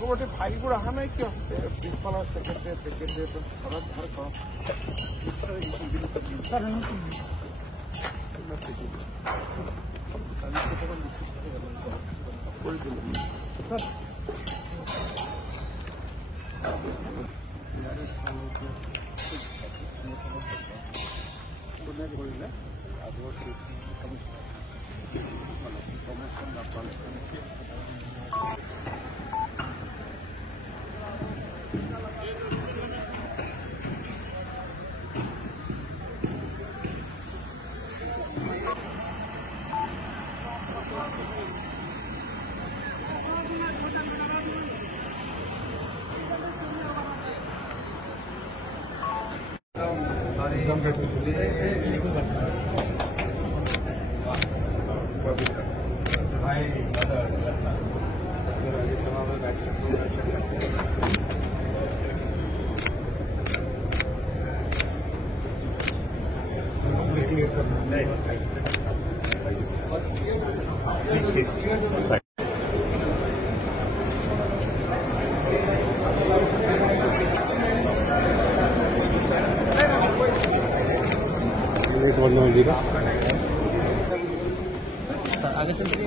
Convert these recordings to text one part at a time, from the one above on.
ଗୋଟେ ଫାଇଲ ଗୁଡ଼ା ଆହା ନାହିଁ କି ପ୍ରିନ୍ସିପାଲ ସେକ୍ରେଟାରୀ आगे चलते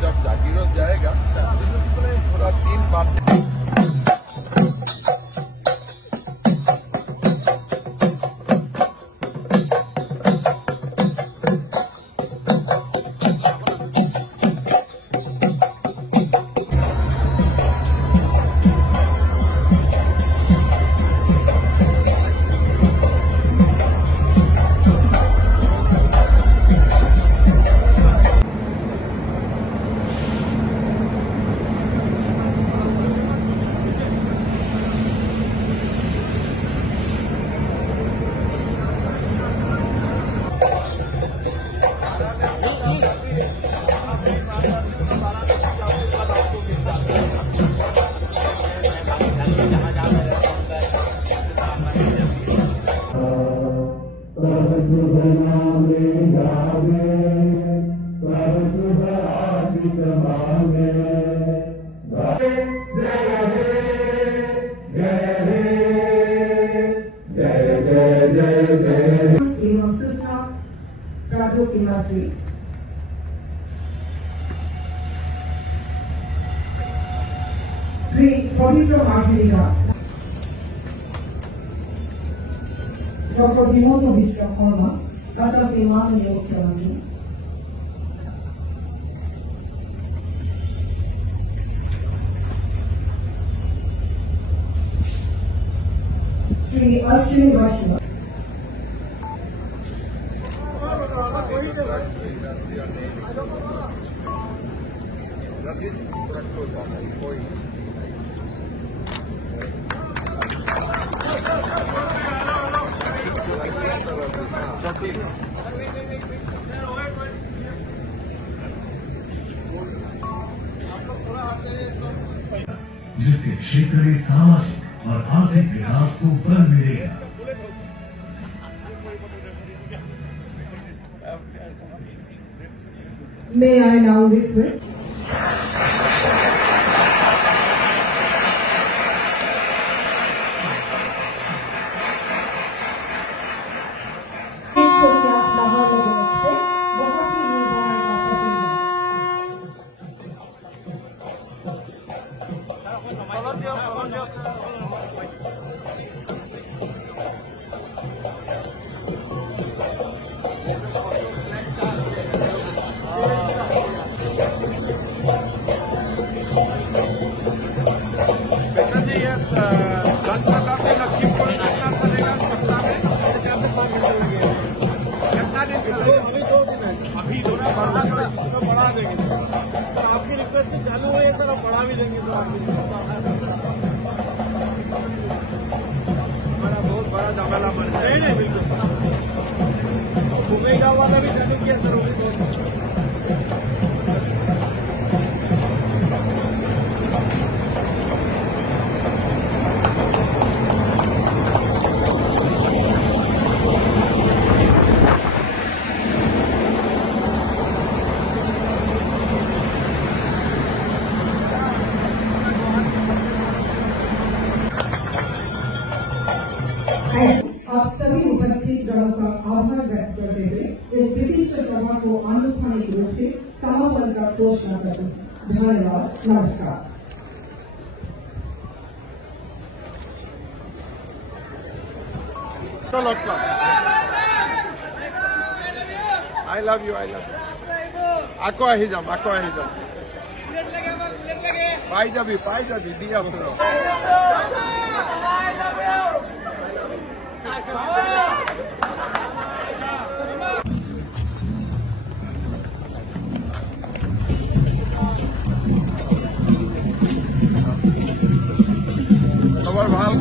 जब जागीरों जाएगा थोड़ा 3 बार Sri Pavitra Margarita, Dr. Himanta Mishra Sharma, kasar Maananiya Mukhyamantri, Sri Ashwini Vaishnav, जिससे क्षेत्रीय सामाजिक और आर्थिक विकास को बल मिलेगा। May I now request अभी 2 दिन है, अभी थोड़ा बढ़ा देंगे तो आपकी रिक्वेस्ट चालू हुई है सर, बढ़ा भी देंगे तो हमारा बहुत बड़ा झमेला बन जाए। नहीं बिल्कुल मुंबई गाँव वाला भी चालू किया सर, वो भी आप सभी उपस्थित गणों का आभार व्यक्त करते हुए इस विशिष्ट सभा को आनुष्ठानिक रूप से समापन का घोषणा करते हैं। धन्यवाद, नमस्कार। I love you. আকৌ আহি যাম। পাই যাবি দি আছো। খবৰ ভাল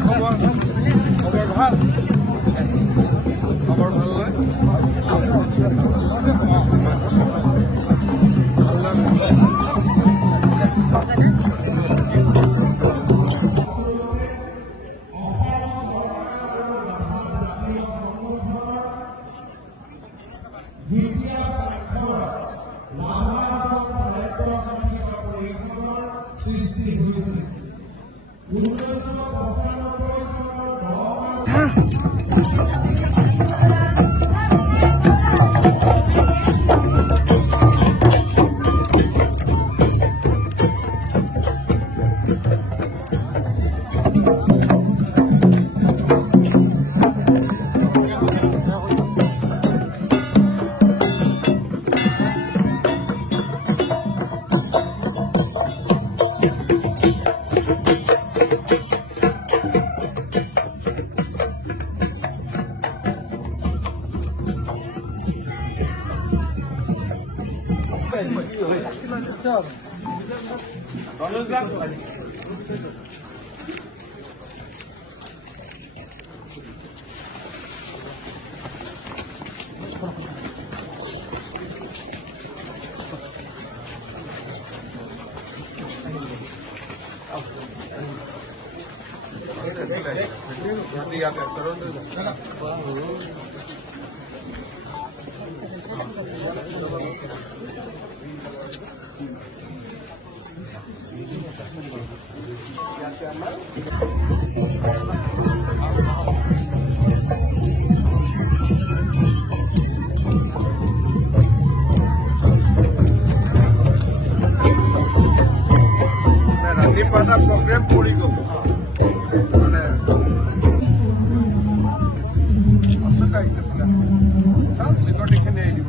ৰাতিপুৱা প্ৰগ্ৰেম কৰি গ'ল মানে চিকিউৰিটিখিনি এৰি দিব।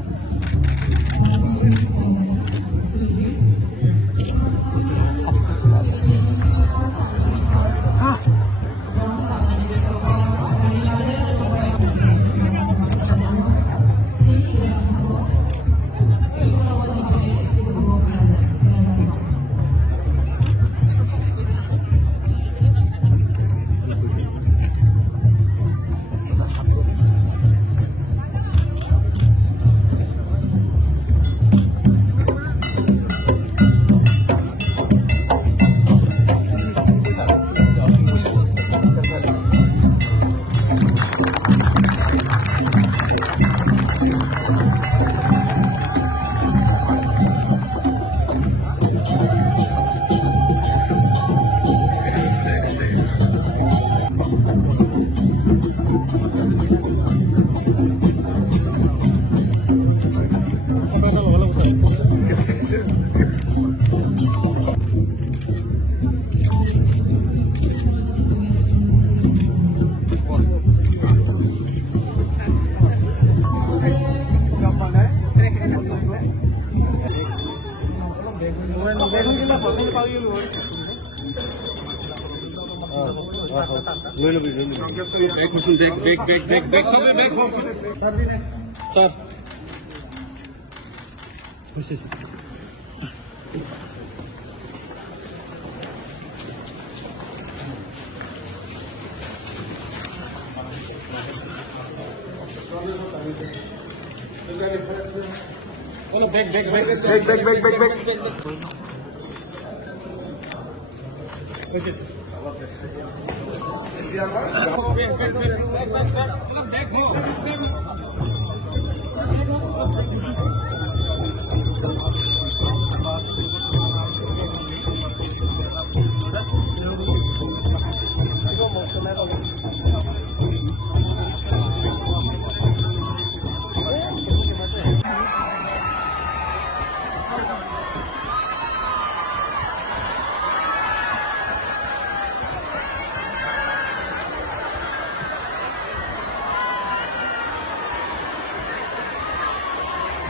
Sir.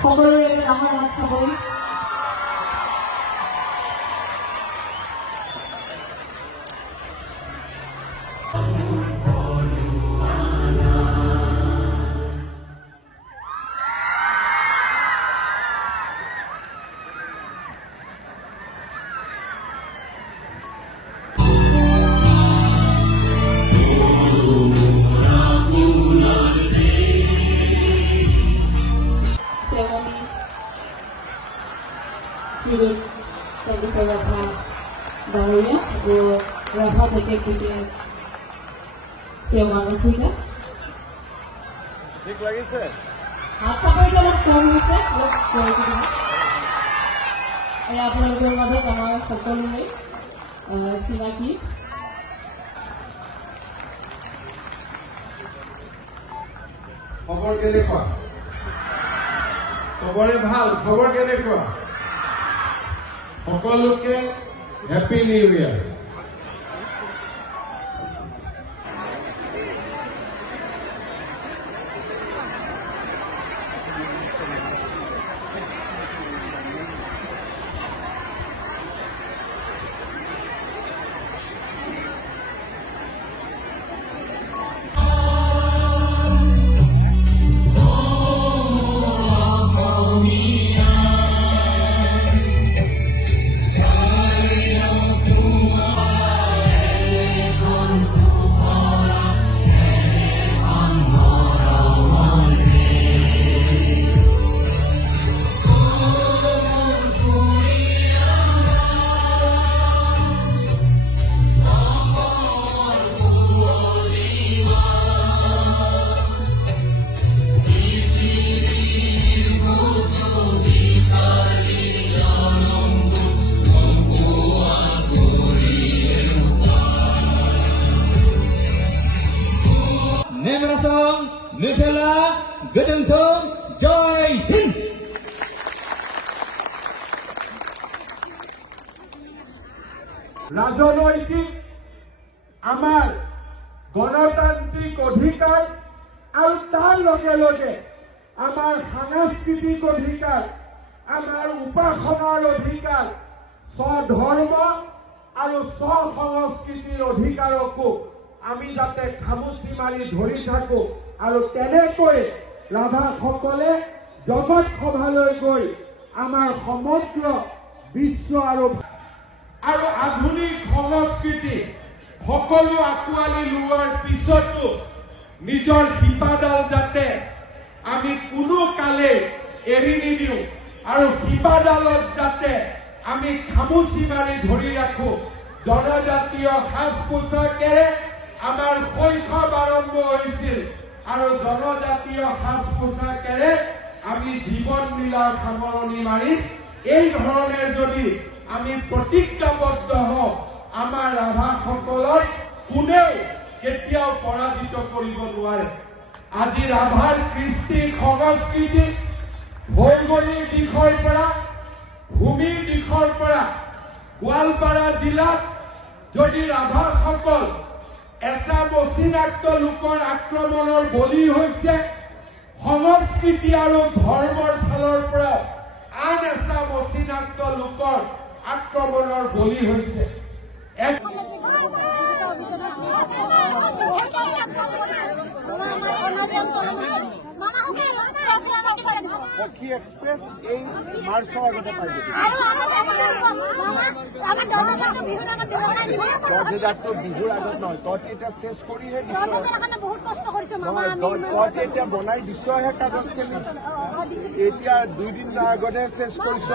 সকলোৰে ডাঙৰ হাত চাপৰি Rafa Daria atau Rafa pakai kita sewa kita. ठीक लगी sir Apa itu orang kami sih? Ya apa lagi orang ada kamar foto ni, sinaki. খবৰ কেনেকুৱা খবৰে ভাল খবৰ কেনেকুৱা সকলোকে হ্যাপি নিউ ইয়াৰ Nemerasong Nutella Gedentong Joy Hind ৰাজনৈতিক আমাৰ গণতান্ত্ৰিক অধিকাৰ আৰু তাৰ লগে লগে আমাৰ সাংস্কৃতিক অধিকাৰ আমাৰ উপাসনাৰ অধিকাৰ স্বধৰ্ম আৰু স্বসংস্কৃতিৰ অধিকাৰকো আমি যাতে খামুচি মাৰি ধৰি থাকো আৰু তেনেকৈ ৰাভাসকলে জগত সভালৈ গৈ আমাৰ সমগ্ৰ বিশ্ব আৰু আধুনিক সংস্কৃতি সকলো আঁকোৱালি লোৱাৰ পিছতো নিজৰ শিপাডাল যাতে আমি কোনো কালে এৰি নিদিওঁ আৰু শিপাডালত যাতে আমি খামুচি মাৰি ধৰি ৰাখো জনজাতীয় সাজ পোছাকেৰে আমাৰ শৈশৱ আৰম্ভ হৈছিল আৰু জনজাতীয় সাজ পোছাকেৰে আমি জীৱন মিলাৰ সামৰণি মাৰি এই ধৰণে যদি আমি প্ৰতিজ্ঞাবদ্ধ হওঁ আমাৰ ৰাভাসকলৰ কোনেও কেতিয়াও পৰাজিত কৰিব নোৱাৰে আজি ৰাভাৰ কৃষ্টি সংস্কৃতি ভৌগোলিক দিশৰ পৰা ভূমিৰ দিশৰ পৰা গোৱালপাৰা জিলাত যদি ৰাভাসকল এচাম অচিনাক্ত লোকৰ আক্ৰমণৰ বলি হৈছে সংস্কৃতি আৰু ধৰ্মৰ ফালৰ পৰা আন এচাম অচিনাক্ত লোকৰ আক্ৰমণৰ বলি হৈছে Mama, সখী এক্সপ্ৰেছ এই মাৰ্চৰ আগতে পাই যাব 10,000টো বিহুৰ আগত নহয় তই এতিয়া চেছ কৰিহে দিছ তই এতিয়া বনাই দিছহে কাগজখিনি এতিয়া 2 দিন আগতে চেছ কৰিছ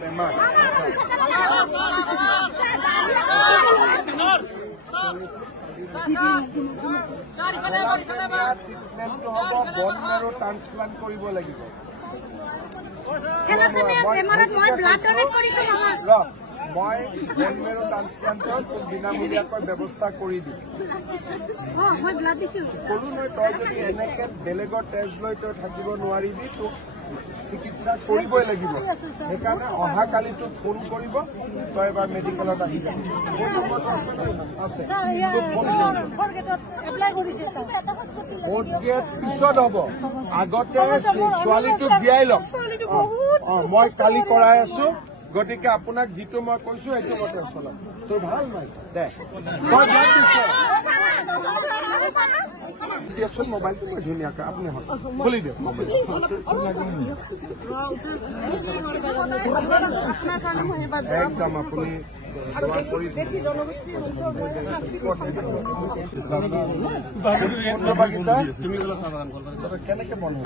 বেমাৰ ট্ৰিটমেণ্টটো হ'ব বন আৰু ট্ৰান্সপ্লাণ্ট কৰিব লাগিব মই বন মেৰু ট্ৰান্সপ্লাণ্টৰ বিনামূলীয়াকৈ ব্যৱস্থা কৰি দিম কলো নহয় তই যদি এনেকে বেলেগৰ তেজ লৈ তই থাকিব নোৱাৰিবি তোক চিকিৎসা কৰিবই লাগিব সেইকাৰণে অহাকালি তোক ফোন কৰিব তই এবাৰ মেডিকেলত আহি যাবি ভোট গেট পিছত হ'ব আগতে ছোৱালীটোক জীয়াই লওক মই কালি কৰাই আছো গতিকে আপোনাক যিটো মই কৈছো সেইটো মতে চলাম তোৰ ভাল নাই দে দিয়কচোন মোবাইলটো মই ধুনীয়াকৈ আপুনি খুলি দিয়ক একদম আপুনি বাগিচা কেনেকে বন্ধ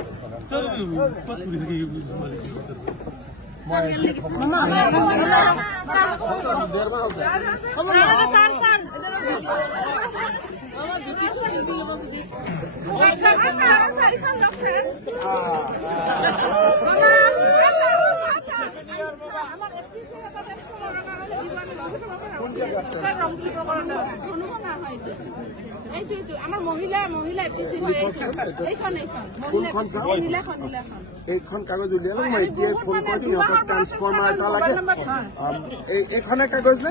আমার মহিলা এপিসি হয় এইখন কাগজ উলিয়ালো মই এতিয়া ফোন কৰি সিহঁতক ট্ৰান্সফৰ্মাৰ এটা লাগে এইখনে কাগজ নে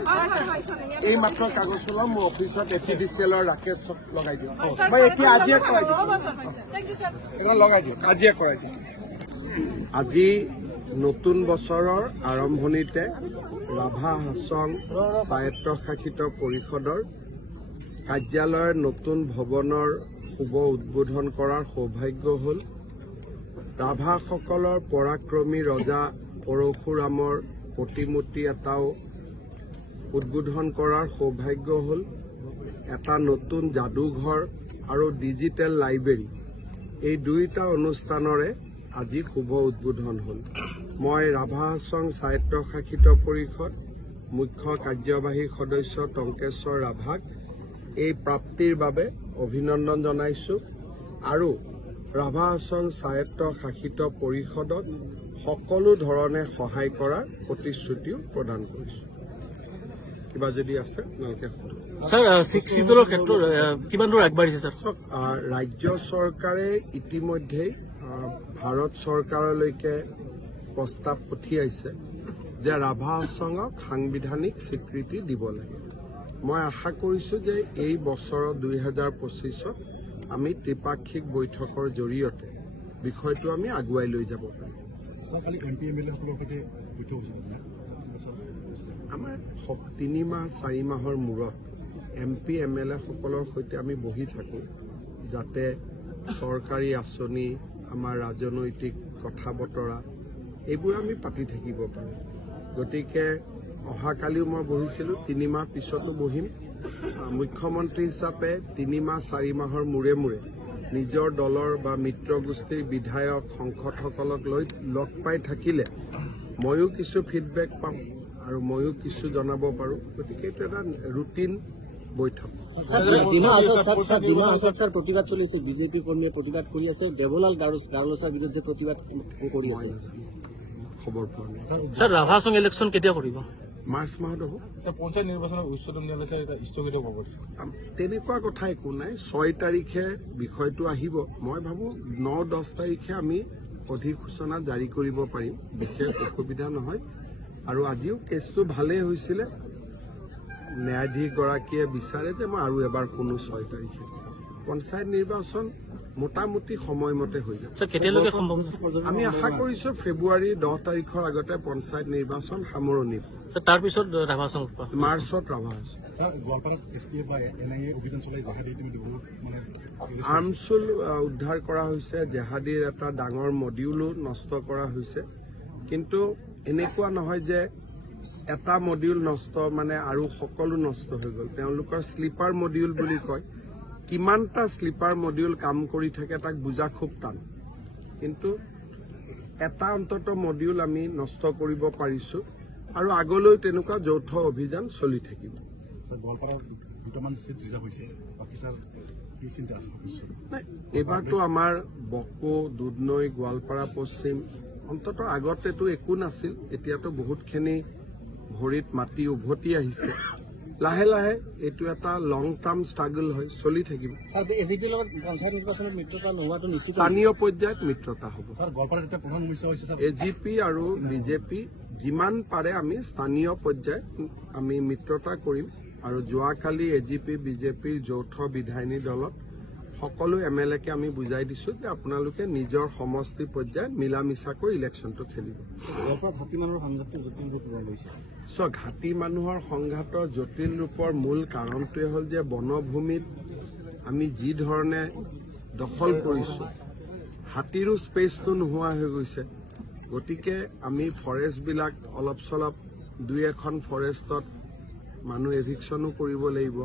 এই মাত্ৰ কাগজ ওলাম মোৰ অফিচত এপিডিচিএলৰ ৰাকেশক লগাই দিওঁ মই এতিয়া আজিয়ে কৰাই দিওঁ এখন লগাই দিওঁ আজিয়ে কৰাই দিওঁ আজি নতুন বছৰৰ আৰম্ভণিতে ৰাভা হাছং স্বায়ত্তশাসিত পৰিষদৰ কাৰ্যালয়ৰ নতুন ভৱনৰ শুভ উদ্বোধন কৰাৰ সৌভাগ্য হ'ল ৰাভাসকলৰ পৰাক্ৰমী ৰজা পৰশুৰামৰ প্ৰতিমূৰ্তি এটাও উদ্বোধন কৰাৰ সৌভাগ্য হ'ল এটা নতুন যাদুঘৰ আৰু ডিজিটেল লাইব্ৰেৰী এই দুইটা অনুষ্ঠানৰে আজি শুভ উদ্বোধন হ'ল মই ৰাভা হাছং স্বায়ত্তশাসিত পৰিষদ মুখ্য কাৰ্যবাহী সদস্য টংকেশ্বৰ ৰাভাক এই প্ৰাপ্তিৰ বাবে অভিনন্দন জনাইছো আৰু ৰাভা হাছং স্বায়ত্তশাসিত পৰিষদত সকলো ধৰণে সহায় কৰাৰ প্ৰতিশ্ৰুতিও প্ৰদান কৰিছো কিবা যদি আছে আপোনালোকে স্যাৰ 6 সিটৰ ক্ষেত্ৰত কিমান দূৰ আগবাঢ়িছে স্যাৰ ৰাজ্য চৰকাৰে ইতিমধ্যে ভাৰত চৰকাৰলৈকে প্ৰস্তাৱ পঠিয়াইছে যে ৰাভা হাছঙক সাংবিধানিক স্বীকৃতি দিব লাগে মই আশা কৰিছো যে এই বছৰ 2025ত আমি ত্ৰিপাক্ষিক বৈঠকৰ জৰিয়তে বিষয়টো আমি আগুৱাই লৈ যাব পাৰিম আমাৰ 3 মাহ 4 মাহৰ মূৰত MP MLA সকলৰ সৈতে আমি বহি থাকো যাতে চৰকাৰী আঁচনি আমাৰ ৰাজনৈতিক কথা বতৰা এইবোৰ আমি পাতি থাকিব পাৰোঁ গতিকে অহাকালিও মই বহিছিলোঁ 3 মাহ পিছতো বহিম মুখ্যমন্ত্ৰী হিচাপে 3 মাহ 4 মাহৰ মূৰে মূৰে নিজৰ দলৰ বা মিত্ৰ গোষ্ঠীৰ বিধায়ক সংসদসকলক লৈ লগ পাই থাকিলে ময়ো কিছু ফিডবেক পাম আৰু ময়ো কিছু জনাব পাৰোঁ গতিকে এইটো এটা ৰুটিন বৈঠক প্ৰতিবাদ চলিছে বিজেপি কৰ্মীয়ে প্ৰতিবাদ কৰি আছে দেৱলাল গাৰ্লছাৰ বিৰুদ্ধে প্ৰতিবাদ কৰি আছে খবৰ পোৱা নাই স্যাৰ ৰাভা হাছং ইলেকশ্যন কেতিয়া কৰিব মাৰ্চ মাহত হ'ব পঞ্চায়ত নিৰ্বাচনৰ উচ্চতম ন্যায়ালয়ে এটা স্থগিত কৰিছে তেনেকুৱা কথা একো নাই 6 তাৰিখে বিষয়টো আহিব মই ভাবো 9-10 তাৰিখে আমি অধিসূচনা জাৰি কৰিব পাৰিম বিশেষ অসুবিধা নহয় আৰু আজিও কেছটো ভালেই হৈছিলে ন্যায়াধীশগৰাকীয়ে বিচাৰে যে মই আৰু এবাৰ শুনো 6 তাৰিখে পঞ্চায়ত নিৰ্বাচন মোটামুটি সময়মতে হৈ যাব। কেতিয়ালৈকে সম্ভৱ? আমি আশা কৰিছো ফেব্ৰুৱাৰী 10 তাৰিখৰ আগতে পঞ্চায়ত নিৰ্বাচন সামৰণি তাৰপিছত ৰাভাচং মাৰ্চত ৰাভাচং। আৰ্মছুল উদ্ধাৰ কৰা হৈছে, জেহাদীৰ এটা ডাঙৰ মডিউলো নষ্ট কৰা হৈছে। কিন্তু এনেকুৱা নহয় যে এটা মডিউল নষ্ট মানে আৰু সকলো নষ্ট হৈ গ'ল। তেওঁলোকৰ শ্লিপাৰ মডিউল বুলি কয়। কিমানটা শ্লিপাৰ মডিউল কাম কৰি থাকে তাক বুজা খুব টান, কিন্তু এটা অন্তত মডিউল আমি নষ্ট কৰিব পাৰিছো আৰু আগলৈ তেনেকুৱা যৌথ অভিযান চলি থাকিব। এইবাৰতো আমাৰ বকো, দুধনৈ, গোৱালপাৰা পশ্চিম অন্তত আগতেতো একো নাছিল, এতিয়াতো বহুতখিনি ভৰিত মাটি উভতি আহিছে। লাহে লাহে এইটো এটা লং টাৰ্ম ষ্ট্ৰাগল হয়, চলি থাকিব। এজিপিৰ লগত পঞ্চায়ত নিৰ্বাচনত মিত্ৰতা নোহোৱাটো নিশ্চিত। স্থানীয় পৰ্যায়ত মিত্ৰতা হ'ব। এজিপি আৰু বিজেপি যিমান পাৰে আমি স্থানীয় পৰ্যায়ত আমি মিত্ৰতা কৰিম। আৰু যোৱাকালি এজিপি বিজেপিৰ যৌথ বিধায়িনী দলত সকলো MLA-কে আমি বুজাই দিছো যে আপোনালোকে নিজৰ সমষ্টি পৰ্যায়ত মিলা মিছাকৈ ইলেকশ্যনটো খেলিব। ঘাটি মানুহৰ সংঘাতৰ জটিল ৰূপৰ মূল কাৰণটোৱে হ'ল যে বনভূমিত আমি যি ধৰণে দখল কৰিছো, হাতীৰো স্পেচটো নোহোৱা হৈ গৈছে। গতিকে আমি ফৰেষ্টবিলাক অলপ চলপ 2-এখন ফৰেষ্টত মানুহ এভিকশ্যনো কৰিব লাগিব।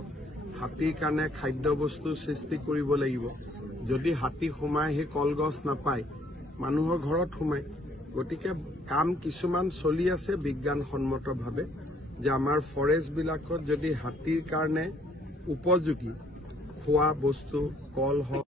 হাতীৰ কাৰণে খাদ্য বস্তু সৃষ্টি কৰিব লাগিব। যদি হাতী সোমাই সেই কলগছ নাপায়, মানুহৰ ঘৰত সোমায়। গতিকে কাম কিছুমান চলি আছে বিজ্ঞানসন্মতভাৱে যে আমাৰ ফৰেষ্টবিলাকত যদি হাতীৰ কাৰণে উপযোগী খোৱা বস্তু, কল হওক